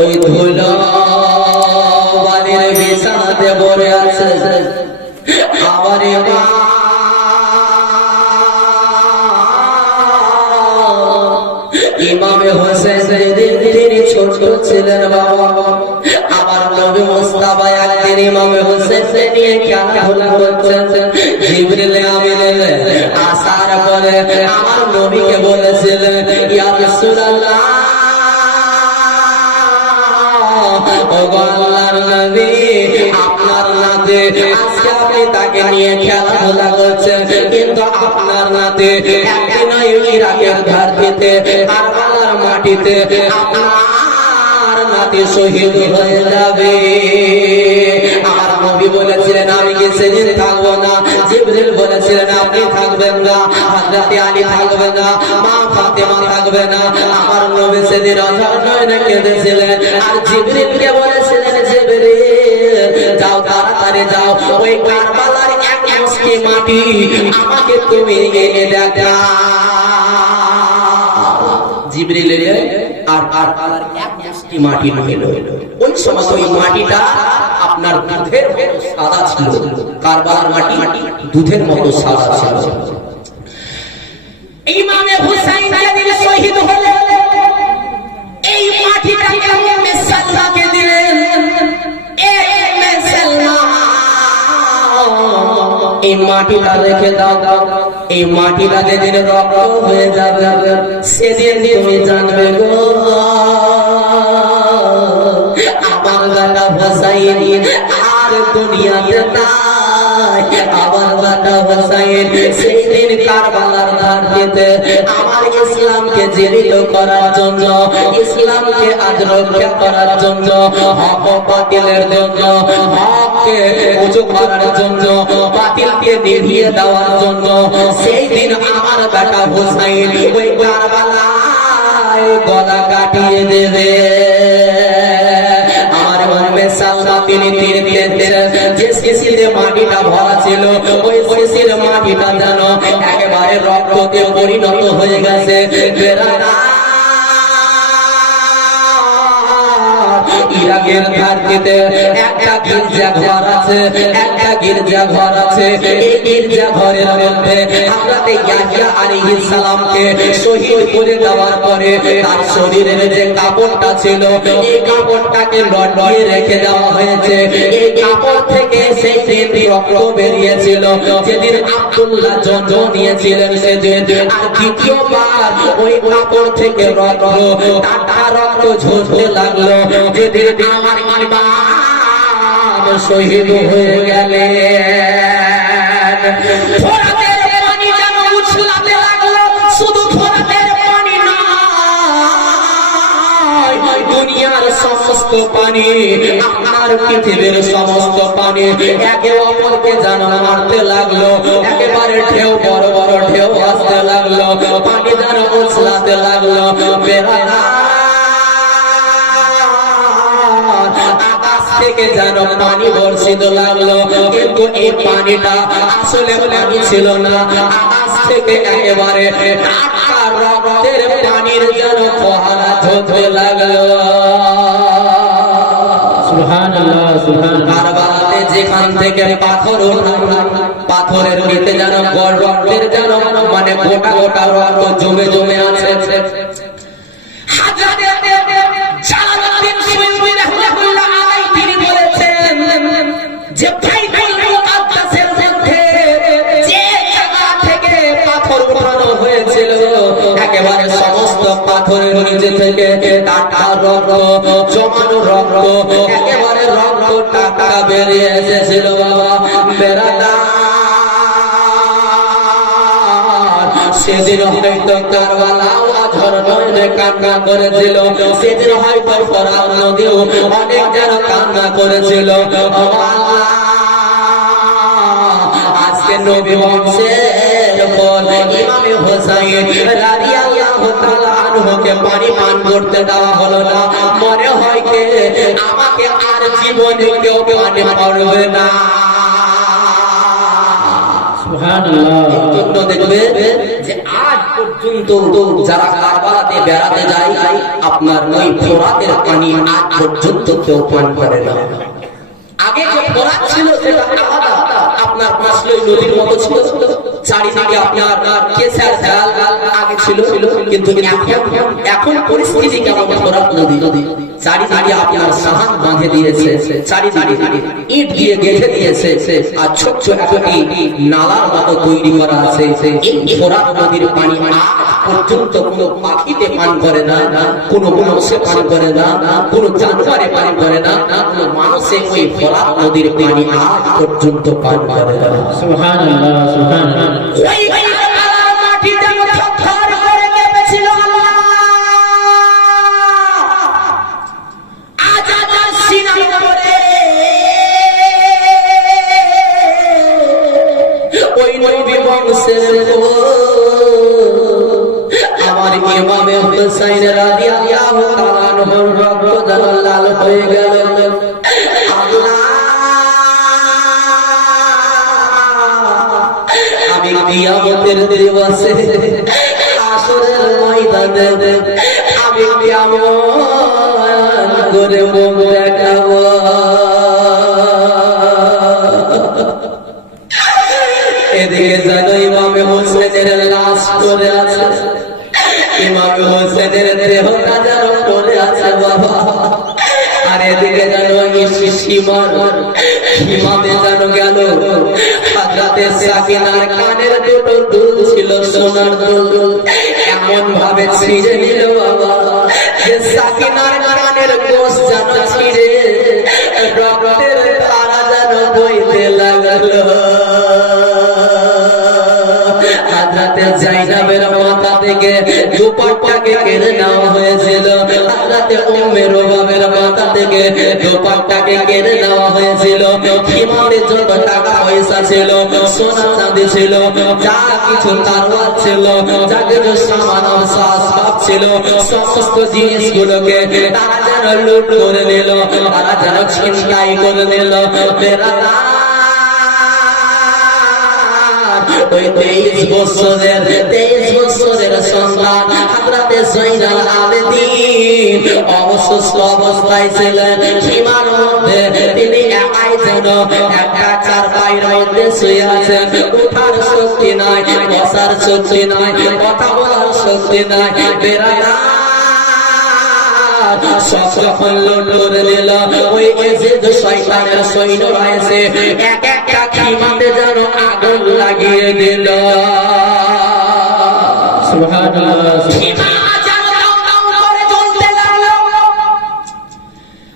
ওই ধুলো বালির বিছানাতে পড়ে আছে। আমার ইমামে হোসেন যেদিন তিনি ছোট ছিলেন বাবা, আমার নবী মুস্তাফা একদিন ইমামে হোসেনকে নিয়ে খেলাধুলা করছেন। জিবরিল আমিন আসার পরে আমার নবীকে বলেছিলেন, ইয়া রাসূলুল্লাহ, ও আল্লাহর নবী, আপনার নাতে আজকে আপনি তাকে নিয়ে খেলাধুলা করছেন, কিন্তু আপনার নাতে একদিন ইরাকের ধরতিতে কারবালার মাটিতে আপনার নাতি শহীদ হয়ে যাবে। আমার নবী বলেছিলেন, আমি কি সেদিন থাকবো না? জিবরিল বলেছিলেন, আপনি থাকবেন না, হযরত আলী থাকবে না, মা ফাতেমা থাকবে না। আমার নবী সেদিন অঝর নয়নে কেঁদেছিলেন। আর জিবরিলকে বলেছিলেন, জিবরিল যাও, তাড়াতাড়ি যাও, ওই কারবালার এক মুষ্টি মাটি আমাকে তুমি এনে দেখাও। জিবরিল আর কারবালার এক মুষ্টি মাটি নিল। ওই সময় ওই মাটিটা আপনার দুধের মতো সাদা ছিল। কারবালার মাটি দুধের মতো সাদা ছিল। ইমামে হুসাইন যেদিন শহীদ হলেন, এই মাটিটাকে উম্মে সালমাকে দিলেন। উম্মে সালমা, এই মাটিটা রেখে দাও, এই মাটিটা যেদিন রক্ত হয়ে যাবে সেদিন তুমি জানবে গো, আমার বেটা হুসাইন আর দুনিয়াতে নাই। আমার বেটা হুসাইন সেই দিন কারবালার মাটিতে আমার ইসলামকে জীবিত করার জন্য, ইসলামকে আজ রক্ষা করার জন্য, হক ও বাতিলের জন্য, হককে উঁচু করার জন্য, বাতিলকে নিভিয়ে দেওয়ার জন্য সেই দিন আমার বেটা হুসাইন ওই কারবালায় গলা কাটিয়ে দেবে। আমার মনে সালমা তিনি যে শিশিরে মাটিটা ভরা ছিল, ওই শিশির মাটিটা যেন একেবারে রক্ততে পরিণত হয়ে গেছে। ইরাকের ধরতিতে একটা গির্জা ঘর আছে, একটা গির্জা ঘর আছে। এই গির্জা ঘরের মধ্যে হযরত ইয়াহইয়া আলাইহিস সালামকে শহীদ করে দেওয়ার পরে তার শরীরের যে কাপড়টা ছিল, এই কাপড়টাকে লটকিয়ে রেখে দেওয়া হয়েছে। এই কাপড় থেকে সেই দিন রক্ত বেরিয়েছিল যেদিন আব্দুল্লাহ জন্ম নিয়েছিলেন সেদিন। আর দ্বিতীয়বার ওই কাপড় থেকে টাটা রক্ত ঝরতে লাগলো যেদিন আমার ইমাম শহীদ হয়ে গেলেন। ফোরাতের পানি যেন উছলাতে লাগলো, শুধু ফোরাতের পানি নয়, দুনিয়ার সমস্ত পানি, আপনার পৃথিবীর সমস্ত পানি একে অপরকে যেন মারতে লাগলো। একেবারে ঢেউ, বড় বড় ঢেউ আসতে লাগলো, পানি যেন উছলাতে লাগলো। বেড়ানা থেকে যেন পানি বর্ষিত লাগলো, কিন্তু এই পানিটা আসলে পানি ছিল না। আকাশ থেকে একেবারে টাটকা রক্তের পানির যেন ফোয়ারা ঝরতে লাগলো। সুবহানাল্লাহ, সুবহানাল্লাহ। কারবালাতে যেখান থেকে পাথর ওঠা, পাথরের নিচে যেন রক্তের যেন মানে গোটা গোটা রক্ত জমে জমে আছে। যে বাইতুল মুকাদ্দাসের মধ্যে যে জায়গা থেকে পাথর উঠানো হয়েছিল, একেবারে সমস্ত পাথরের নিচে থেকে টাটকা রক্ত, জমানো রক্ত, একেবারে রক্ত টাটকা বেরিয়ে এসেছিল বাবা। বেড়াটা সেদিন হয়তো কারবালাও আঝর নয়নে কান্না করেছিল, সেদিন হয়তো ফোরাত নদীও অনেক যেন কান্না করেছিল। আজকে নবী বংশের পর ইমামে হুসাইন রাদিয়াল্লাহু তাআলা আনহুকে পানি পান করতে দেওয়া হলো না। মনে হয় কে আমাকে আর জীবনে কেউ পানি পারবে না। সুবহানাল্লাহ। এই জন্য দেখবে যে আজ পর্যন্ত যারা কারবালাতে বেড়াতে যায় আপনার ওই ফোরাতের পানি আজ পর্যন্ত কেউ পান করে না। আগে যে ফোরাত ছিল সেটা আলাদা, আপনার পাঁচলই নদীর মতো ছিল, চারিদিকে আপনার কেশার ঢাল আগে ছিল, কিন্তু এখন পরিস্থিতি কেমন? ফোরাত নদী চারিদিকে আপনার সাহান বাঁধে দিয়েছে, চারিদিকে ইট দিয়ে গেঁথে দিয়েছে, আর ছোট ছোট একটি নালার মতো তৈরি করা আছে। এই ফোরাত নদীর পানি পর্যন্ত কোনো পাখিতে পান করে না, কোনো মানুষে পান করে না, কোনো জানোয়ারে পান করে না, কোনো মানুষে ওই ফোরাত নদীর পানি আজ পর্যন্ত পান করে না। সুবহানাল্লাহ, সুবহানাল্লাহ। ওই কালার মাটি যেন থরথর করে কেঁপেছিল। আজ আমার সিনার উপরে ওই নবী বংশের আমার ইমামে হুসাইন রাদিয়াল্লাহু তাআলা আনহুর রক্ত যেন লাল হয়ে গেল। আমি কিয়ামতের দিবসে হাসরের ময়দানে আমি কিয়ামত করে মুখ দেখাবো। এদিকে জানো ইমামে হোসেনের লাশ পড়ে আছে, ইমামে হোসেনের দেহটা যেন পড়ে আছে বাবা। আর এদিকে জানো ইমামে যেন গেল হযরতে সাকিনার কানের দুটো দুল ছিল সোনার দুল, এমন ভাবে ছিঁড়ে নিল বাবা যে সাকিনার কানের গোশ যেন ছিঁড়ে রক্তের ধারা যেন বইতে লাগলো। হযরতে জাইনাবের মাথা থেকে দুপাট্টাকে কেড়ে নেওয়া হয়েছিল, হযরতে উম্মে রুবাবের মাথা থেকে দুপাট্টাকে কেড়ে নেওয়া হয়েছিল। ইমামের যত টাকা পয়সা ছিল, সোনা চাঁদি ছিল, যা কিছু তারওয়ার ছিল, যা কিছু সামান আসবাব ছিল, সমস্ত জিনিসগুলোকে তারা যেন লুট করে নিল, তারা যেন ছিনতাই করে নিল। ওই 23 বছরের সন্তান হযরতে জয়নাল আবেদীন অসুস্থ অবস্থায় ছিলেন। সীমার মধ্যে তিনি একাই যেন একটা চারপাইয়ের মধ্যে শুয়ে আছেন। উঠার শক্তি নাই, বসার শক্তি নাই, কথা বলার শক্তি নাই। বেড়ানা সব যখন লুট করে নিল, ওই এজিদ শয়তানের সৈন্যরা এসে এক একটা খিমাতে যেন আগুন লাগিয়ে দিল। সুবহানাল্লাহ। খিমা যেন দাউ দাউ করে জ্বলতে লাগলো।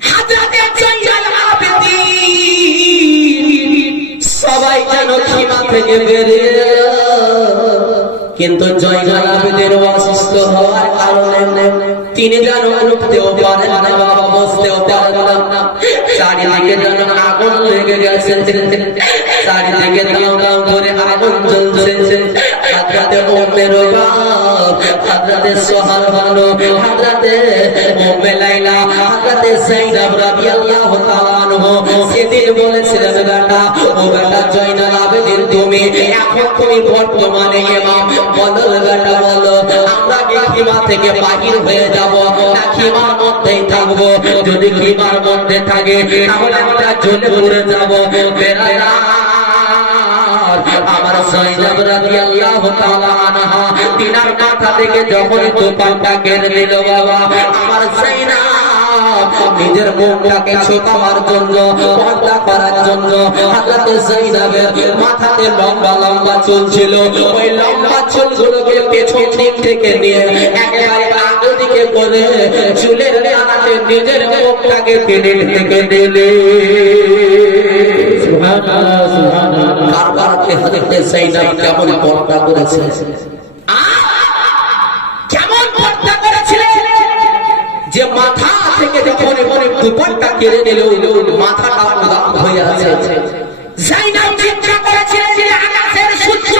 হযরতে জয়নাল আবেদীন সবাই যেন খিমা থেকে বেরিয়ে এলো, কিন্তু জয়নাল আবেদীন অসুস্থ হওয়ার কারণে তিনি যেন উঠতেও পারেন না বাবা, বসতেও পারেন না। চারিদিকে যেন আগুন লেগে গেছে, চারিদিকে দাও দাও করে আগুন জ্বলছে। হযরতে উম্মে রুবাব, হযরতে সোহার বানু, হযরতে উম্মে লাইলা, হযরতে যায়েনাব রাদিয়াল্লাহু তাআলা আনহু সেদিন বলেছিলেন, বেটা ও বেটা জয়নাল আবেদীন, তুমি বর্তমানে ইমাম, বলো বেটা বলো, আমরা কি খিমা থেকে বাহির হয়ে যাব না খিমার মধ্যেই থাকবো? যদি খিমার মধ্যে থাকে তাহলে আমরা জ্বলে পুড়ে যাব। আমার যায়েনাব রাদিয়াল্লাহু তাআলা আনহা তিনার মাথা থেকে যখন দুপাট্টা কেড়ে নিল বাবা, আমার যায়েনাব নিজের মুখটাকে ছোপাবার জন্য, পর্দা করার জন্য হযরতে যায়েনাবের মাথাতে লম্বা লম্বা চুল ছিল, ওই লম্বা চুলগুলোকে পেছন দিক থেকে নিয়ে একেবারে আগে দিকে করে চুলের আড়ালে নিজের মুখটাকে টেনে ঢেকে দিলে। সুবহানাল্লাহ, সুবহানাল্লাহ। কারবালাতে হযরতে যায়েনাব কেমন পর্দা করেছে, কেমন পর্দা করেছিলেন যে মাথা থেকে যখন দুপাট্টা কেড়ে নিল মাথাটা উদাম হয়ে আছে। যায়েনাব চিন্তা করেছিলেন যে আকাশের সূর্য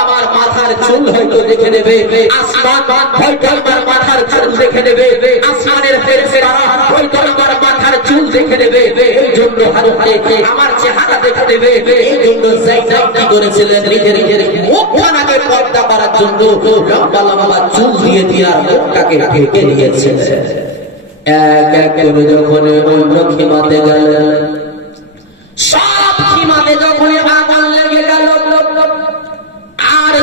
আমার মাথার চুল হয়তো দেখে নেবে, আসমান হয়তো আমার মাথার চুল দেখে নেবে, আসমানের ফেরেশতারা হয়তো আমার মাথার চুল দেখে নেবে, এই জন্য হাতে আমার চেহারা দেখে নেবে, এই জন্য যায়নাব কি করেছিলেন নিজের মুখখানাকে পর্দা করার জন্য লম্বা লম্বা চুল দিয়ে আর মুখটাকে ঢেকে নিয়েছিলেন। এক এক করে যখন অন্য খিমাতে গেলেন, সব খিমাতে যখন আগুন লেগে গেল, আর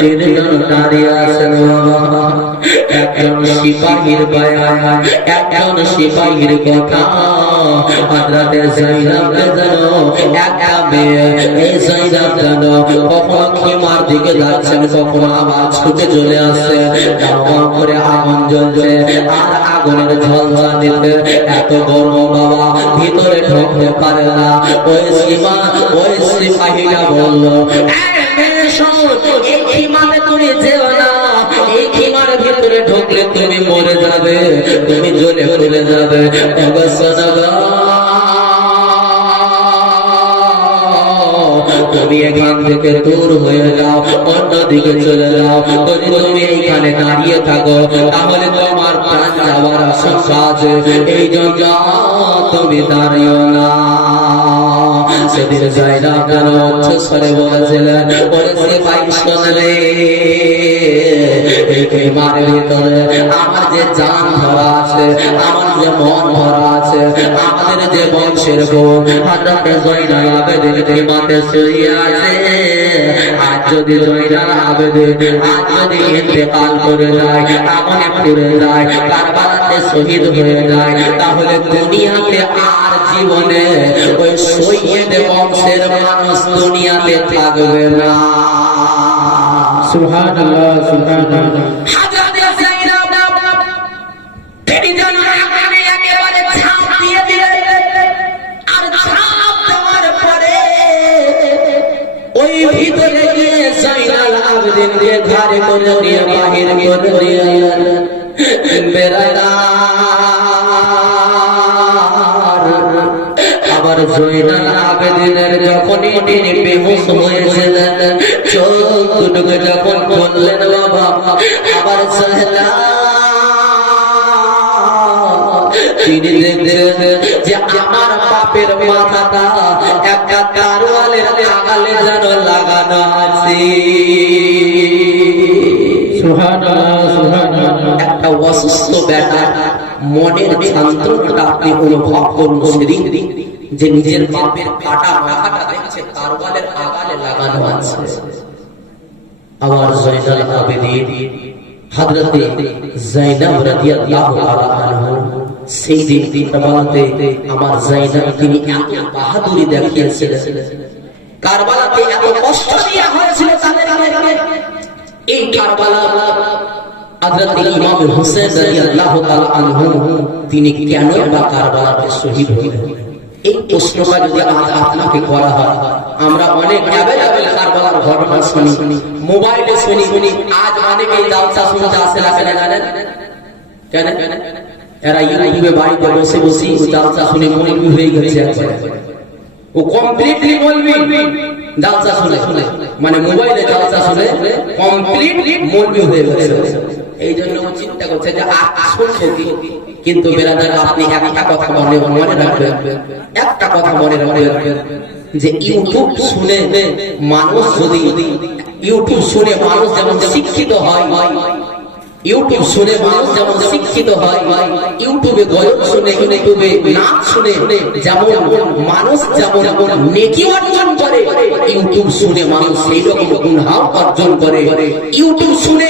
তিনজন দাঁড়িয়ে আছেন। একজন সিপাহীর বয়ান, একজন সিপাহীর কথা। হযরতে যায়নাবকে জানো একটা মেয়ে, এই যায়নাব জানো কখন খিমার দিকে যাচ্ছেন, কখন আবার ছুটে চলে আসছে। দাও করে আগুন জ্বলছে, আর আগুনের ঝলঝা দিতে এত গরম বাবা ভিতরে ঢুকতে পারে না। ওই সিপাহীরা বলল, এই খিমাতে তুমি যেও না, এই খিমার ভিতরে ঢুকলে তুমি মরে যাবে, তুমি জ্বলে মরে যাবে। তুমি এখান থেকে দূর হয়ে যাও, অন্যদিকে চলে যাও। যদি তুমি এইখানে দাঁড়িয়ে থাকো তাহলে তোমার প্রাণ যাওয়ার আশঙ্কা আছে, এই জন্য তুমি দাঁড়িও না। সেদিন যায়নাব যেন উচ্চ স্বরে বলেছিলেন, ওরে সিপাহী শোন রে, এই খিমারের ভিতরে আমার যে জান ভরা আছে, আমার যে মন ভরা আছে, আমাদের যে বংশের বোন হযরত যায়নাল আবেদীন খিমাতে শুয়ে আছে। আজ যদি যায়নাল আবেদীন আজ যদি ইন্তেকাল করে যায়, আমনে পুড়ে যায়, কারবালাতে শহীদ হয়ে যায়, তাহলে দুনিয়াতে আর জীবনে ওই সৈয়দ বংশের মানুষ দুনিয়াতে থাকবে না। সুবহানাল্লাহ, সুবহানাল্লাহ। হযরত যায়নাব তিনি যেন আগুনে একেবারে ঝাঁপ দিয়ে দিলেন, আর ঝাঁপ দেওয়ার পরে ওই ভিতরে গিয়ে যায়নাল আবেদীনকে ধারে করে নিয়ে বাহির করে নিয়ে বেরায়া। আবার যায়নাল আবেদীনের যখনই তিনি বেহুশ হয়েছিলেন, চোখ দুটোকে যখন খুললেন বাবা, আবার তিনি দেখলেন যে আমার বাপের মাথাটা একটা তারওয়ালের আগালে যেন লাগানো আছে। সুবহানাল্লাহ, সুবহানাল্লাহ। একটা অসুস্থ বেটা মনের যন্ত্রণাটা আপনি অনুভব করুন সেদিন, যে নিজের বাপের কাটা মাথাটা দেখছে তারওয়ালের আগালে লাগানো আছে। আবার যায়নাল আবেদীন হযরতে যায়নাব রাদিয়াল্লাহু তাআলা আনহু সেই দিন কারবালাতে আমার যায়নাব তিনি এত বাহাদুরি দেখিয়েছিলেন, কারবালাতে এত কষ্ট দেওয়া হয়েছিল তাদেরকে। এই কারবালা হযরত ইমাম হোসেন রাদিয়াল্লাহু তাআলা আনহু তিনি কেন বা কারবালাতে শহীদ হলেন, এই প্রশ্নটা যদি আপনাকে করা হয়, আমরা অনেক অ্যাভেলেবল কারবালার ঘটনা শুনি, মোবাইলে শুনি। আজ অনেকেই জালসা শুনতে আসে না, কেন জানেন? কেন? এরা ইউটিউবে বাড়িতে বসে বসে জালসা শুনে মৌলবি হয়ে গেছে। ও কমপ্লিটলি মৌলবি, জালসা শুনে মানে মোবাইলে জালসা শুনে কমপ্লিটলি মৌলবি হয়ে গেছে। এই জন্য চিন্তা করছে যে শুনছে কিন্তু বেরাদার আপনি একটা কথা মনে রাখবেন, একটা কথা মনে রাখবেন, যে ইউটিউব শুনে মানুষ যদি ইউটিউব শুনে মানুষ যেমন শিক্ষিত হয়, ইউটিউব শুনে মানুষ যেমন শিক্ষিত হয়, ইউটিউবে গজল শুনে ইউটিউবে নাচ শুনে যেমন মানুষ যেমন নেকি অর্জন করে, ইউটিউব শুনে মানুষ সেই রকম গুনাহ অর্জন করে। ইউটিউব শুনে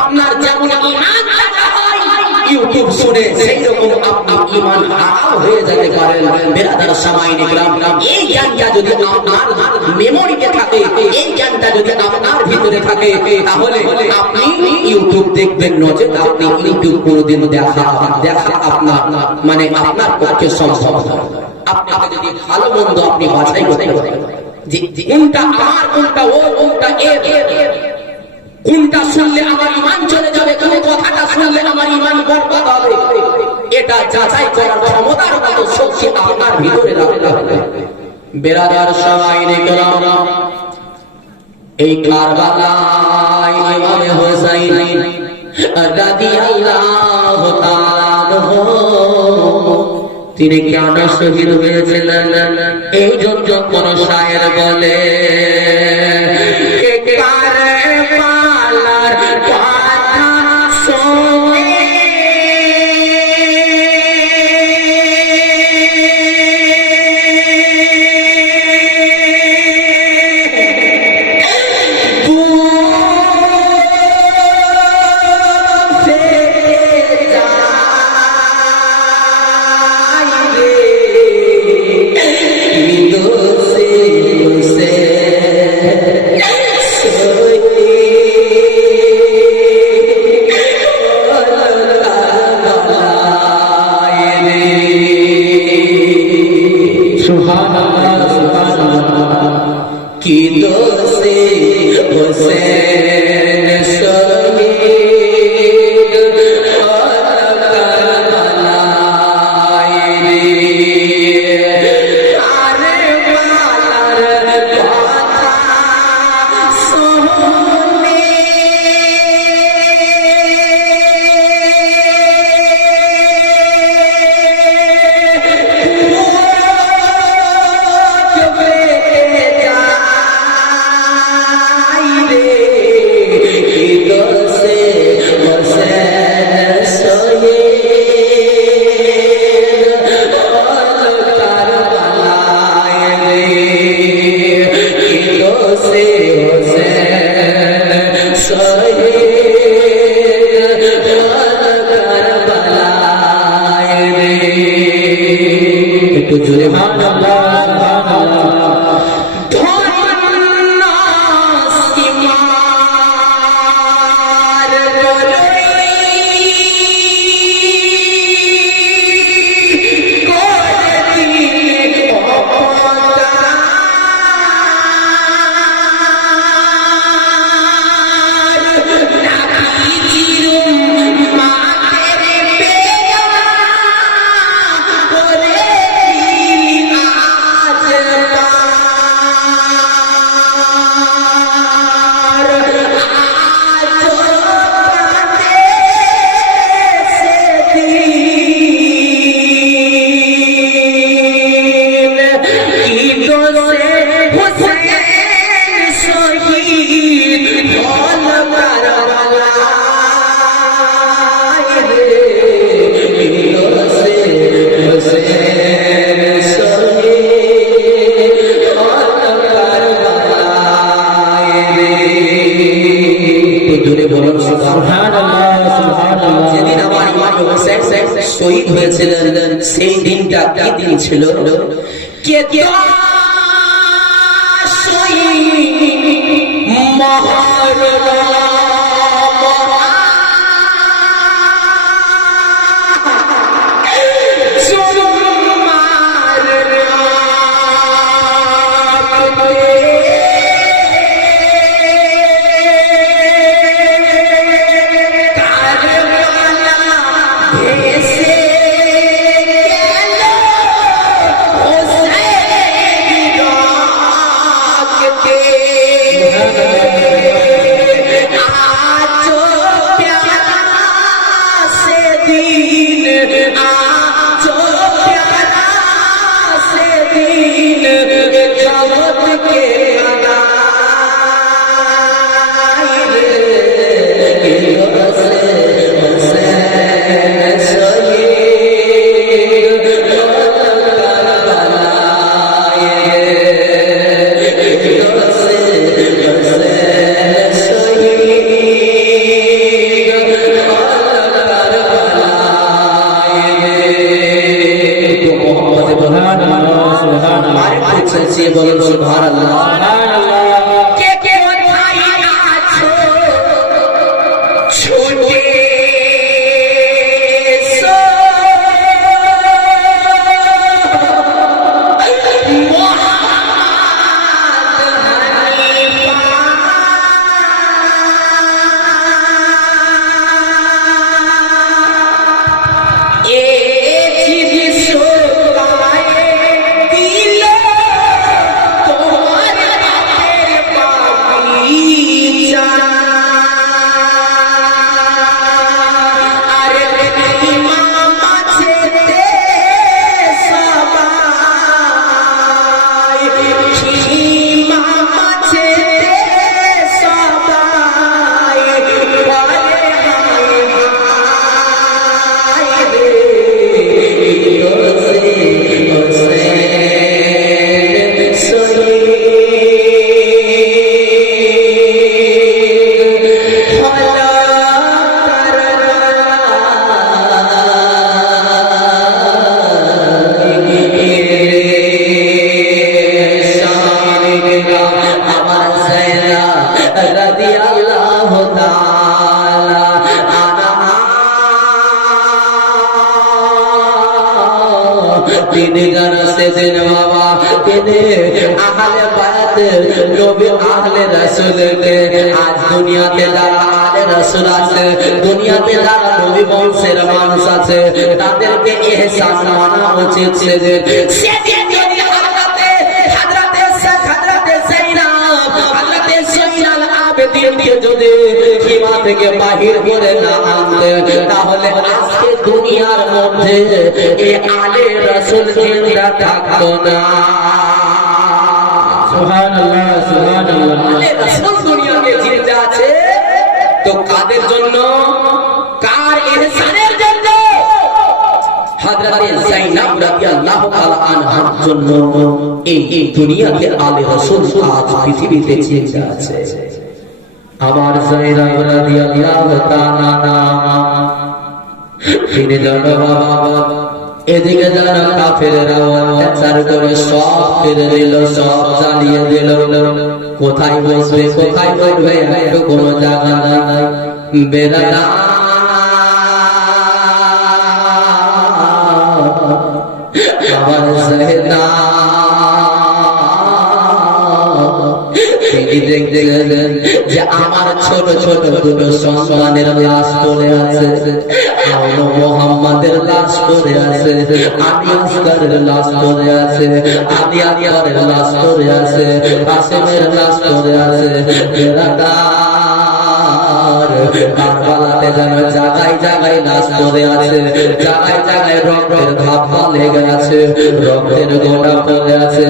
আপনার যেমন ঈমান হয়, ইউটিউব শুনে সেই রকম আপনি ঈমান হারাম হয়ে যেতে পারেন। বেরাদার সামাইনে গ্রাম, এই জ্ঞানটা যদি আপনার মেমোরিতে থাকে, এই জ্ঞানটা যদি আপনার ভিতরে থাকে, তাহলে আপনি ইউটিউব দেখবেন নচেত আপনি ইউটিউব কোনোদিন দেখা আপনার মানে আপনার পক্ষে সম্ভব নয়। আপনাকে যদি ভালো মন্দ আপনি বাছাই করতে পারেন যে কোনটা আমার, কোনটা ও, কোনটা এর, কোনটা শুনলে আমার ঈমান চলে যাবে, কোন কথাটা শুনলে আমার ঈমান বরবাদ হবে, এটা যাচাই করার ক্ষমতার মতো শক্তি আপনার ভিতরে রাখতে হবে। বেরাদার সামাইনে কেরাম, এই কারবালায় ইমাম হোসেন রাদিয়াল্লাহু তাআলা তিনি কেন শহীদ হয়েছিলেন? এই জন্য কোন শায়ের বলে কারবালার কথা শুনে की दोस्ती हुसैन शहीद और करबलाए रे करबलार কথা শুনে একটু জোরে যেদিন আমার ইমাম হোসেন শহীদ হয়েছিলেন সেই দিনটা কি দিন ছিল? কে কে শহীদ মহারণা বলুন সুবহানাল্লাহ। কে কে কোথায় আছো ছুটে এসো তোমার তিনি জানাচ্ছেন বাবা তিনি আহলে বায়াতের নবী আহলে রাসূলকে আজ দুনিয়াতে যারা আহলে রাসূল আছে দুনিয়াতে যারা নবী বংশের মানুষ আছে তাদেরকে ইহসান মানা উচিত সেদিন যদি যদি সীমা থেকে বাহির করে না আনতে তাহলে আজকে দুনিয়ার মধ্যে এই আলে রাসূল জিন্দা থাকতো না। সুবহানাল্লাহ সুবহানাল্লাহ। আলে রাসূল দুনিয়াতে জিন্দা আছে তো কাদের জন্য কার ইহসানের জন্য হযরতে যায়েনব রাদিয়াল্লাহু তাআলা আনহার জন্য এই দুনিয়াতে আলে রাসূল আজ পৃথিবীতে জিন্দা আছে। আমার যায়েনব রাদিয়াল্লাহু তাআলা তিনি জানো বাবা এদিকে যারা কাফেররা অত্যাচার করে সব কেড়ে দিল সব জ্বালিয়ে দিল কোথায় বসবে কোথায় বসবে একটু কোনো জায়গা নাই বেলাটা আমার যায়েনব তিনি দেখলেন যে আমার ছোট ছোট দুটো সন্তানের লাশ পড়ে আছে আলো মুহাম্মাদের লাশ পড়ে আছে আদি আসগরের লাশ পড়ে আছে আদি আদিয়ারের লাশ পড়ে আছে কাসেমের লাশ পড়ে আছে কারবালাতে যেন জায়গায় জায়গায় লাশ পড়ে আছে জায়গায় জায়গায় রক্তের ধাপ্পা লেগে আছে রক্তের গোটা পড়ে আছে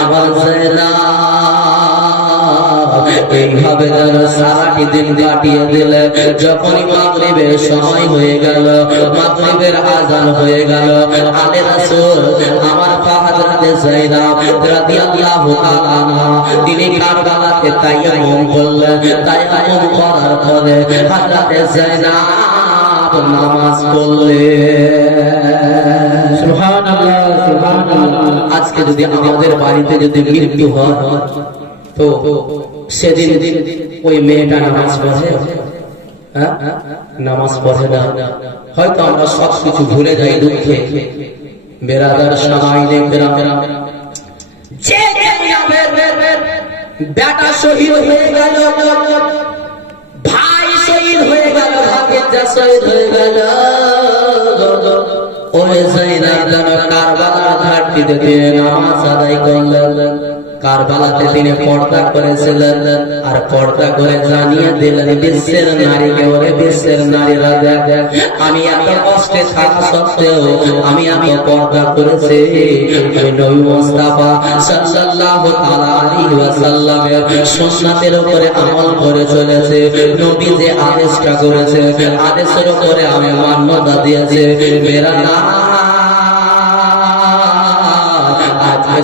আমার যায়েনব এইভাবে যেন সারাটি দিন কাটিয়ে দিলে যখনই মাগরিবের সময় হয়ে গেল মাগরিবের আযান হয়ে গেল আলে রাসূল আমার হযরতে যায়েনব রাদিয়াল্লাহু তাআলা তিনি কারবালাতে তায়াম্মুম করলেন তায়াম্মুম করার পরে হযরতে যায়েনব নামাজ পড়লেন। সুবহানাল্লাহ সুবহানাল্লাহ। আজকে যদি আমাদের বাড়িতে যদি মৃত্যু হয় তো সেদিন ওই মেয়েটা নামাজ পড়ে নামাজ পড়ে না হয়তো আমরা সবকিছু ভুলে যাই দুঃখে বেরাদার সামাইনে কেরাম যে বেটা শহীদ হয়ে গেল ভাই শহীদ হয়ে গেল ভাতিজা শহীদ হয়ে গেল ওই যায়েনব যেন কারবালার ঘাটটিতে গিয়ে নামাজ আদায় করলেন কারবালাতে তিনি পর্দা করেছিলেন আর পর্দা করে জানিয়ে দিলেন বিশ্বের নারীকে ওরে বিশ্বের নারীরা দেখ আমি এত কষ্টে থাকা সত্ত্বেও আমি পর্দা করেছি ওই নবী মুস্তাফা সাল্লাল্লাহু তাআলা আলাইহি ওয়াসাল্লামের সুন্নাতের উপরে আমল করে চলেছে নবী যে আদেশটা করেছে আদেশের উপরে আমি মান্যতা দিয়েছি মেরা না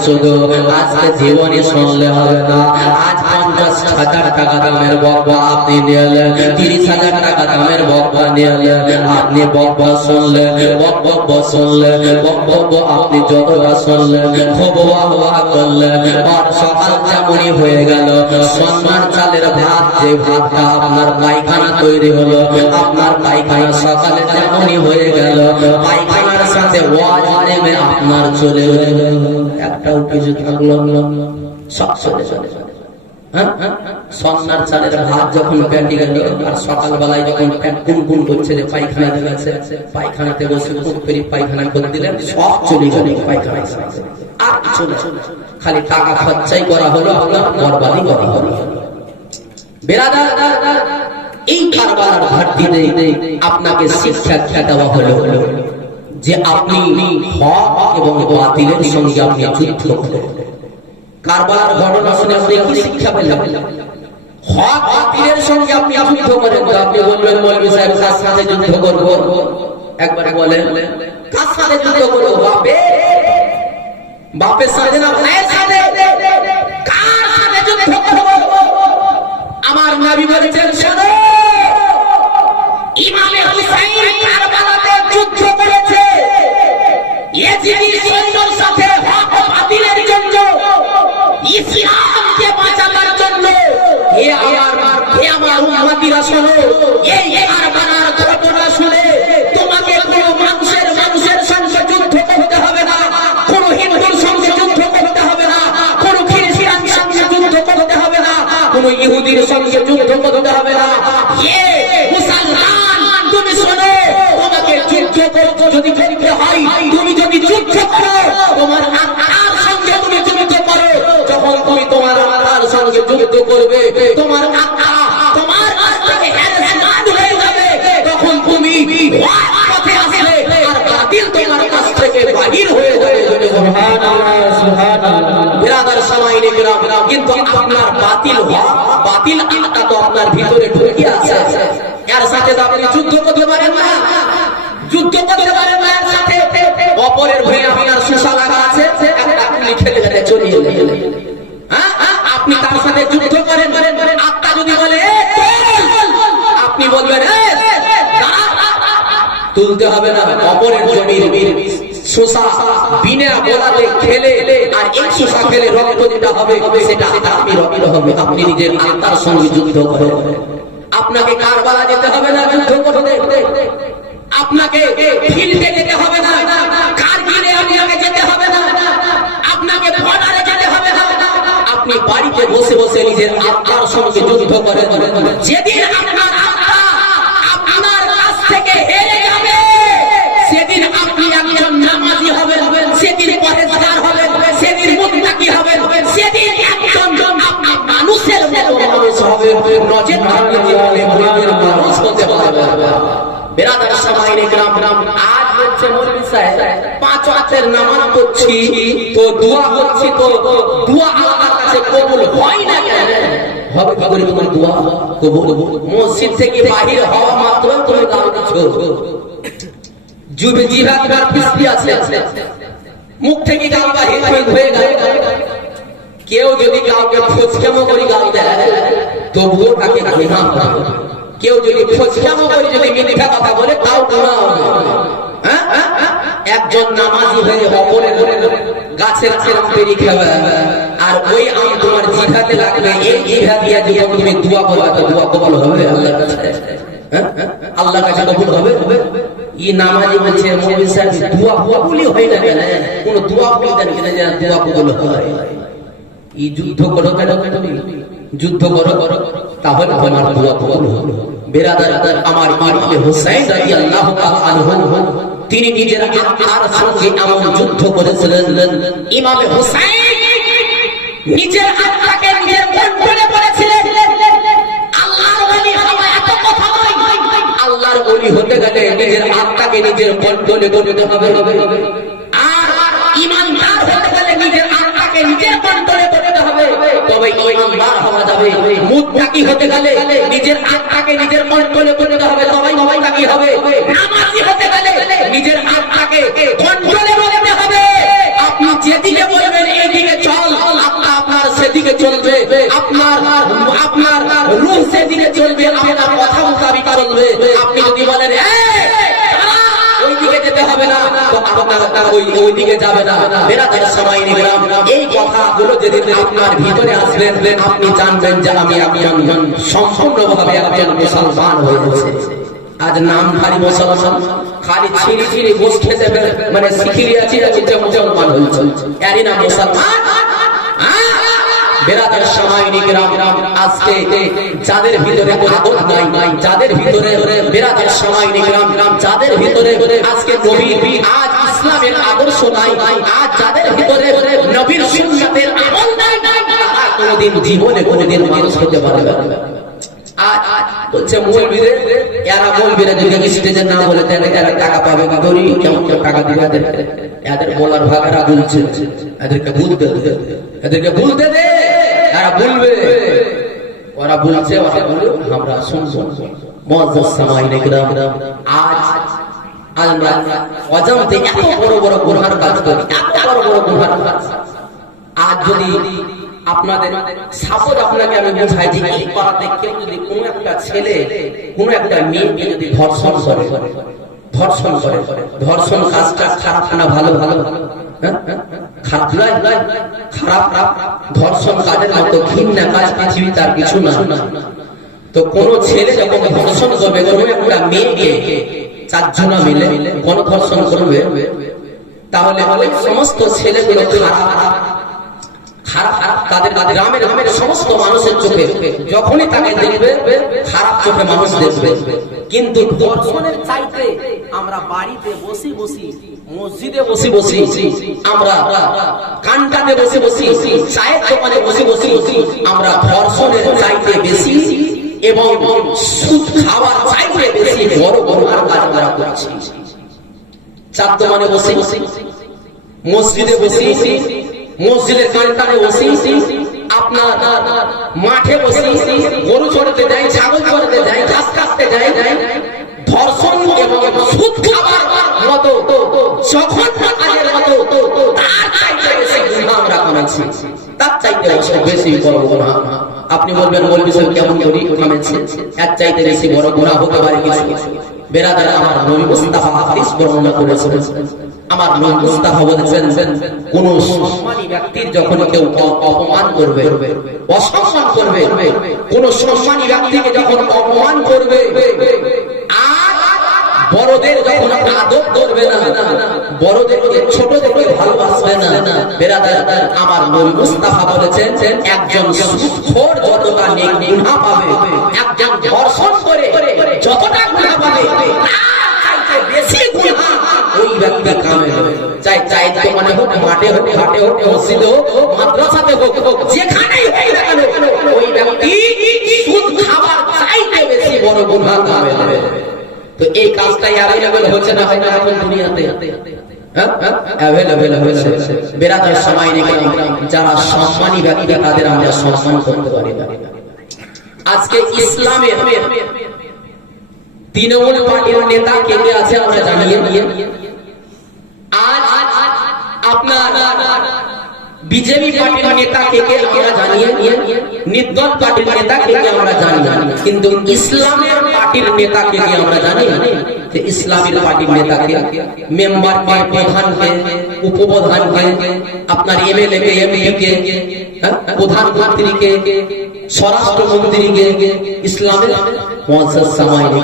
শুধু আজকে জীবনে শুনলে হবে না আজ 50,000 টাকা দামের বকবা আপনি নিলেন 30,000 টাকা দামের বকবা নিলেন আপনি বকবা শুনলেন বকবা শুনলেন বকবা আপনি যতটা শুনলেন খুব ওয়াহ করলেন আর সকাল যেমনই হয়ে গেল সোনার চালের ভাত যে ভাতটা আপনার পায়খানা তৈরি হলো আপনার পায়খানা সকালে যেমনই হয়ে গেল পায়খানার সাথে ওয়াজ নেমে আপনার চলে গেল একটাও কিছু থাকলো না সব চলে চলে সোনার চালের ভাত যখন পেটে গেল আর সকালবেলায় যখন পেট গুনগুন করছে যে পায়খানা গেছে পায়খানাতে বসে খুব করে পায়খানা করে দিলেন সব চলে গেল পায়খানায় আর চলে খালি টাকা খরচাই করা হলো আপনার বরবাদি করা হলো বেরাদার এই কারবালার ঘাটতিতে আপনাকে শিক্ষা দেওয়া হলো যে আপনি হক এবং বাতিলের সঙ্গে আপনি যুদ্ধ করেন কারবালার ঘটনা শুনে আপনি কি শিক্ষা পেলেন হক বাতিলের সঙ্গে আপনি যুদ্ধ করেন তো আপনি বলবেন মৌলভী সাহেব কার সাথে যুদ্ধ করব একবার বলেন কার সাথে যুদ্ধ করব বাপের সাথে না ভাইয়ের সাথে কার সাথে যুদ্ধ করব আমার নবী বলেছেন শোনো ইমামে হুসাইন কারবালাতে যুদ্ধ করেছে ইয়েজিদি সৈন্যর সাথে হক ও বাতিলের জন্য ইসলামকে বাঁচানোর জন্য হে আমার উম্মতিরা শোনো এই কারবালার ঘটনা শুনে তোমাকে কোনো মানুষের সঙ্গে যুদ্ধ করতে হবে না কোন ইহুদির সঙ্গে যুদ্ধ করতে হবে না। এ মুসলমান তুমি শোনো, তোমাকে যুদ্ধ করতে যদি করতে হয়, তুমি যদি যুদ্ধ করো তোমার আত্মার সঙ্গে তুমি যুদ্ধ করো। যখন তুমি তোমার আত্মার সঙ্গে যুদ্ধ করবে, তোমার আত্মা তোমার কাছ থেকে হ্যারাসমেন্ট হয়ে যাবে। তখন তুমি হক পথে আসবে আর বাতিল তোমার কাছ থেকে বাহির হয়ে যাবে। সুবহানাল্লাহ সুবহানাল্লাহ। বিরাদার সামাইনে কিরাম, কিন্তু আপনার বাতিল হক, বাতিল আত্মা তো আপনার ভিতরে ঢুকে আছে। এর সাথে তো আপনি যুদ্ধ করতে পারেন না, যুদ্ধ করতে পারেন না। এর সাথে অপরের ভয়ে আপনার সুসা লাগা আছে, একটা গুলি খেলে খেলে চলে এলেন। হ্যাঁ, আপনি তার সাথে যুদ্ধ করেন, আত্মা যদি বলে আপনি বলবেন তুলতে হবে না। অপরের জমির শোষা বিনা বলাতে খেলে আর এই শোষা খেলে রক্ত যেটা হবে সেটা আপনি রক্ত হবে। আপনি নিজের আত্মার সঙ্গে যুদ্ধ করেন। আপনাকে কারবালা যেতে হবে না যুদ্ধ করতে, আপনাকে ফিল্ডে যেতে হবে না, কারগিলে আপনাকে যেতে হবে না, আপনাকে বর্ডারে যেতে হবে না। আপনি বাড়িতে বসে বসে নিজের আত্মার সঙ্গে যুদ্ধ করেন। যেদিন আপনার আত্মা আপনার কাছ থেকে হেরে যাবে, সেদিন আপনি একজন নামাজি হবেন, সেদিন পরেশগার হবেন, সেদিন মুত্তাকি হবেন, সেদিন একজন আপনি মানুষের মতো মানুষ হবেন। নজর আপনি জীবনে মুরিদের মানুষ হতে পারবেন। বিরাদার সামাইনে গ্রাম, আজ হচ্ছে মৌলভী সাহেব 5 ওয়াক্তের নামাজ পড়ছি তো দোয়া করছি, তো দোয়া আল্লাহর কাছে কবুল হয় না কেন? হবে কি করে তোমার দোয়া কবুল? মসজিদ থেকে বাহির হওয়া মাত্র তুমি গাল দিচ্ছ, জিভে একবার পিস্তি আছে, মুখ থেকে গাল বাহির হয়ে গেল। কেউ যদি কাউকে ফোচকামো করে গাল দেয় তবুও তাকে গুনাহ হবে। কেউ যদি ফোচকামো করে যদি মিথ্যা কথা বলে তাও গুনাহ হবে। একজন নামাজি হয়ে অপরের গাছের আম পেরি খাবে আর ওই আম তোমার জিভাতে লাগবে, এই জিভা দিয়ে যখন তুমি দোয়া করবে তো দোয়া কবুল হবে আল্লাহর কাছে। আল্লাহর কাছে কবুল হবে। ই নামাজি বলছে মৌলভী সাহেব দোয়া কবুলই হয় না কেন? কোন দোয়া কবুল দেন কিনা যে দোয়া কবুল হয়? ই যুদ্ধ করো কেন? তুমি যুদ্ধ করো তাহলে আমার দোয়া কবুল হবে। বেরাদার আমার ইমাম হুসাইন রাদিয়াল্লাহু তাআলা আনহু তিনি নিজের আত্মার সঙ্গে এমন যুদ্ধ করেছিলেন। ইমাম হুসাইন নিজের আত্মাকে নিজের কন্ট্রোলে করেছিলেন। আল্লাহর ওলি হওয়া এত কথা নয়, আল্লাহর ওলি হতে গেলে নিজের আত্মাকে নিজের কন্ট্রোলে করতে হবে। আর ঈমানদার হতে গেলে নিজের আত্মাকে নিজের কন্ট্রোলে করতে হবে, তবে ঈমানদার হওয়া যাবে। মুত্তাকি হতে গেলে নিজের আত্মাকে নিজের কন্ট্রোলে করতে হবে, তবেই মুত্তাকি হবে। নামাজি হতে গেলে নিজের আত্মাকে কন্ট্রোলে করতে হবে। আপনি যেদিকে বলবেন এইদিকে চল, আত্মা আপনার সেদিকে চলবে। আপনার রূহ সেদিকে চলবে, আপনার কথা মোতাবিক চলবে। আপনি যদি বলেন ওইদিকে যেতে হবে না, তো আপনার ওইদিকে যাবে না। বেরাদার সামাইনে গ্রাম, এই কথাগুলো যেদিন আপনার ভিতরে আসবেন আপনি জানবেন যে আমি একজন সম্পূর্ণভাবে একজন মুসলমান হয়েছে। আজ নামধারী মুসলমান খালি ছিঁড়ি ছিঁড়ি গোস খেতে মানে শিখিলিয়াছি মুসলমান হয়েছে, এরই নাম মুসলমান। বেরাদার সামাইনে গ্রাম, আজকে যাদের ভিতরে আদর নাই, যাদের ভিতরে বেরাদার সামাইনে গ্রাম, যাদের ভিতরে আজকে নবী আজ ইসলামের আদর্শ নাই, আজ যাদের ভিতরে নবীর সুন্নাতের আমল নাই, তারা কোনোদিন জীবনে কোনোদিন মানুষ হতে পারবে না। বলছে মৌলবীদের, এরা মৌলবীরা যদি স্টেজে না বলে এরা টাকা পাবে না, ধরি কেমন টাকা দিবে এদের বলার ভাগ এরা বলছে, এদেরকে বলতে দে, এদেরকে বলতে দে, এরা বলবে। ওরা বলছে, ওরা বলে আমরা শুনবো। মুআজ্জাজ সামাইনে কিরাম, আজ আমরা অজান্তে এত বড় বড় গুনার কাজ করি, এত বড় বড় গুনার কাজ। আজ যদি আপনাদের সাপোজ আপনাকে আমি বোঝাই যে এই পাড়াতে কেউ যদি কোনো একটা ছেলে কোনো একটা মেয়েকে যদি ধর্ষণ করে, ধর্ষণ কাজটা খারাপ না ভালো? খারাপ নয়, খারাপ। ধর্ষণ কাজের মতো ঘৃণ্য কাজ পৃথিবী তার কিছু না। তো কোন ছেলে যখন ধর্ষণ করবে কোনো একটা মেয়েকে, 4 জনা মিলে কোন ধর্ষণ করবে, তাহলে ওই সমস্ত ছেলেগুলো খারাপ তাদের গ্রামের সমস্ত মানুষের চোখে যখনই তাকে দেখবে খারাপ চোখে মানুষ দেখবে। কিন্তু ধর্ষণের চাইতে আমরা বাড়িতে বসি মসজিদে বসি আমরা কানটাতে বসি চায়ের দোকানে বসি আমরা ধর্ষণের চাইতে বেশি এবং সুদ খাওয়ার চাইতে বেশি বড় গুনার কাজ আমরা করছি। চার দোকানে বসি মসজিদে বসি মসজিদের কানটানে বসি আপনার মাঠে বসি গরু চড়তে যাই ছাগল চড়তে যাই ঘাস কাটতে যাই ধর্ষণ এবং সুদ খাবার মতো যখন কাজের মতো তার চাইতে বেশি গুনাহ আমরা করেছি, তার চাইতে বেশি বড় গুনাহ। আপনি বলবেন মৌলভী সাহেব কেমন করি কমেছে, এর চাইতে বেশি বড় গুনাহ হতে পারে কিছু? বেরাদার, আমার নবী মুস্তাফা হাদিস বর্ণনা করেছেন। আমার নবী মুস্তাফা বলেছেন কোন সম্মানী ব্যক্তির যখন কেউ অপমান করবে, অসম্মান করবে, কোন সম্মানী ব্যক্তিকে যখন অপমান করবে আর বড়দের যখন আদব করবে না, বড়দেরকে ছোটদেরকে ভালোবাসবে না, বেরাদার আমার নবী মুস্তাফা বলেছেন একজন সুদখোর যতটা নেক গুনাহ পাবে, একজন ধর্ষণ করে যতটা গুনাহ পাবে তার চাইতে বেশি গুনাহ ওই ব্যক্তি কামে চাই দোকানে হোক, মাঠে হোক, ঘাটে হোক, মসজিদে হোক, মাদ্রাসাতে হোক, যেখানেই হোক না কেন ওই ব্যক্তি সুদ খাবার চাইতে বেশি বড় গুনাহ কামে হবে। তো এই কাজটাই অ্যাভেলেবল হচ্ছে না হয় না এখন দুনিয়াতে? অ্যাভেলেবল হয়েছে। বেরাদার সময় নেই যারা সম্মানী ব্যক্তি তাদের আমরা সম্মান করতে পারি না। আজকে ইসলামের তৃণমূল পার্টির নেতা কে কে আছে আমরা জানিয়ে আজ আপনার বিজেপি পার্টির নেতা কে কে আমরা জানিয়ে নির্দল পার্টির নেতা কে কে আমরা জানি, কিন্তু ইসলামের পার্টির নেতা কে কে আমরা জানি? যে ইসলামের পার্টির নেতাকে, মেম্বারকে, প্রধানকে, উপপ্রধানকে, আপনার এমএলএ কে, এমপি কে, প্রধানমন্ত্রীকে, স্বরাষ্ট্রমন্ত্রীকে ইসলামের মুআজ্জাজ সামাইনি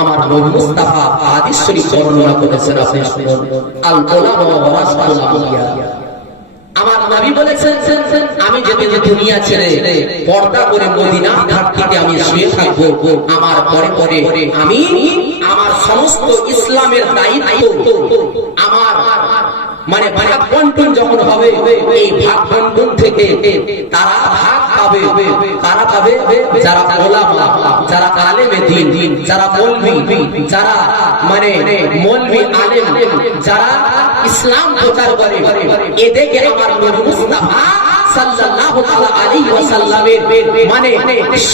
আমার নবী মুস্তাফা হাদিস শরীফ বর্ণনা করেছেন। আপনি শুনুন, আল উলামা ওয়ারাসাতুল আম্বিয়া। আমার নবী বলেছেন আমি যেদিন দুনিয়া ছেড়ে পর্দা করে মদিনা ঘাটটিতে আমি শুয়ে থাকবো, আমার পরে পরে আমি আমার সমস্ত ইসলামের দায়িত্ব আমার ভাগ বন্টন যখন হবে, এই ভাগ বন্টন থেকে তারা ভাগ পাবে, তারা পাবে যারা ওলামা, যারা আলেমে দ্বীন, যারা মৌলভী, যারা মৌলভী আলেম, যারা ইসলাম প্রচার করে, এদেরকে আমার নবী মুস্তাফা সাল্লাল্লাহু আলাইহি ওয়াসাল্লামের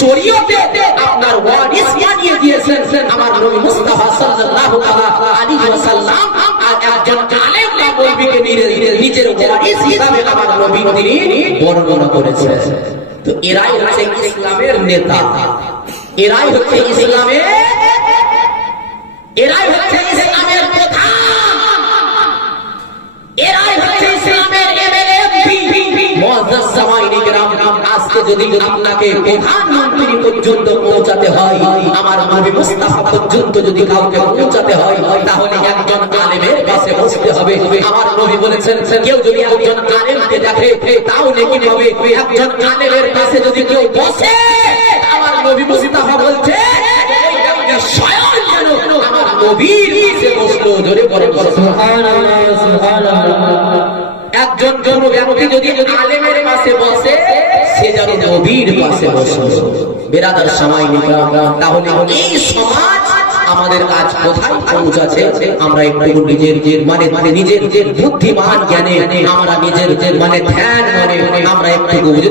শরীয়তে আপনার ওয়ারিস বানিয়ে দিয়েছেন আমার নবী মুস্তাফা সাল্লাল্লাহু আলাইহি ওয়াসাল্লাম। আর একজন আলেম বা মৌলভীকে নিজের ওয়ারিস হিসাবে আমার নবী তিনি বর্ণনা করেছেন। তো এরাই হচ্ছে ইসলামের নেতা, এরাই হচ্ছে ইসলামের প্রধান, এরাই হচ্ছে ইসলামের এমএলএ, এমপি, মুআজ্জাজ সামাইনি کرام। আজকে যদি আপনাকে প্রধানমন্ত্রী পর্যন্ত পৌঁছাতে হয়, আমার নবী মুস্তাফা পর্যন্ত যদি কাউকে পৌঁছাতে হয়, তাহলে একজন আলেমের পাশে বসতে হবে। আমার নবী বলেছেন কেউ যদি একজন আলেমকে দেখে তাও নেকি পাবে, একজন আলেমের পাশে যদি কেউ বসে, আমার নবী মুস্তাফা বলছে স্বয়ং যেন আমার নবীর পাশে বসলো। জোরে বলেন সুবহানাল্লাহ, সুবহানাল্লাহ। একজন কোন ব্যক্তি যদি আলেমের পাশে বসে, সে যেন নবীর পাশে বসে। বেরাদার সময় নিকাম, তাহলে এই সমাজ আমাদের আজ কোথায় পৌঁছাচ্ছে? আমরা একটু নিজের নিজের বুদ্ধিমান জ্ঞানে আমরা নিজের ধ্যান আমরা একটু যদি